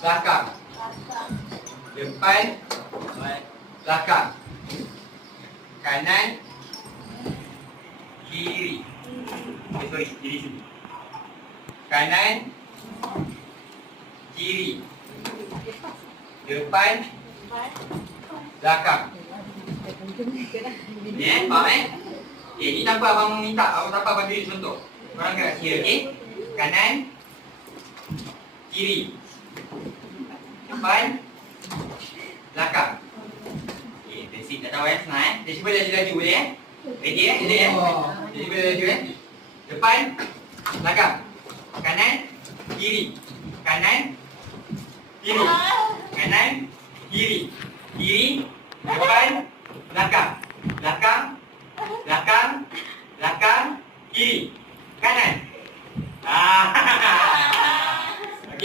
belakang. Depan, belakang. Kanan, kiri. Sorry, kiri sini. Kanan, kiri. Depan, belakang. Ni faham ni tanpa abang minta, tanpa abang beri contoh. Korang kena kira, Kanan, kiri. Depan, belakang. Basic dah tahu senang Dia cuba laju-laju boleh Ready Ready Dia cuba laju Depan, belakang. Kanan, kiri. Kanan, kiri. Kanan, kiri. Kiri, depan, belakang. Belakang, belakang, belakang, kiri. Kanan.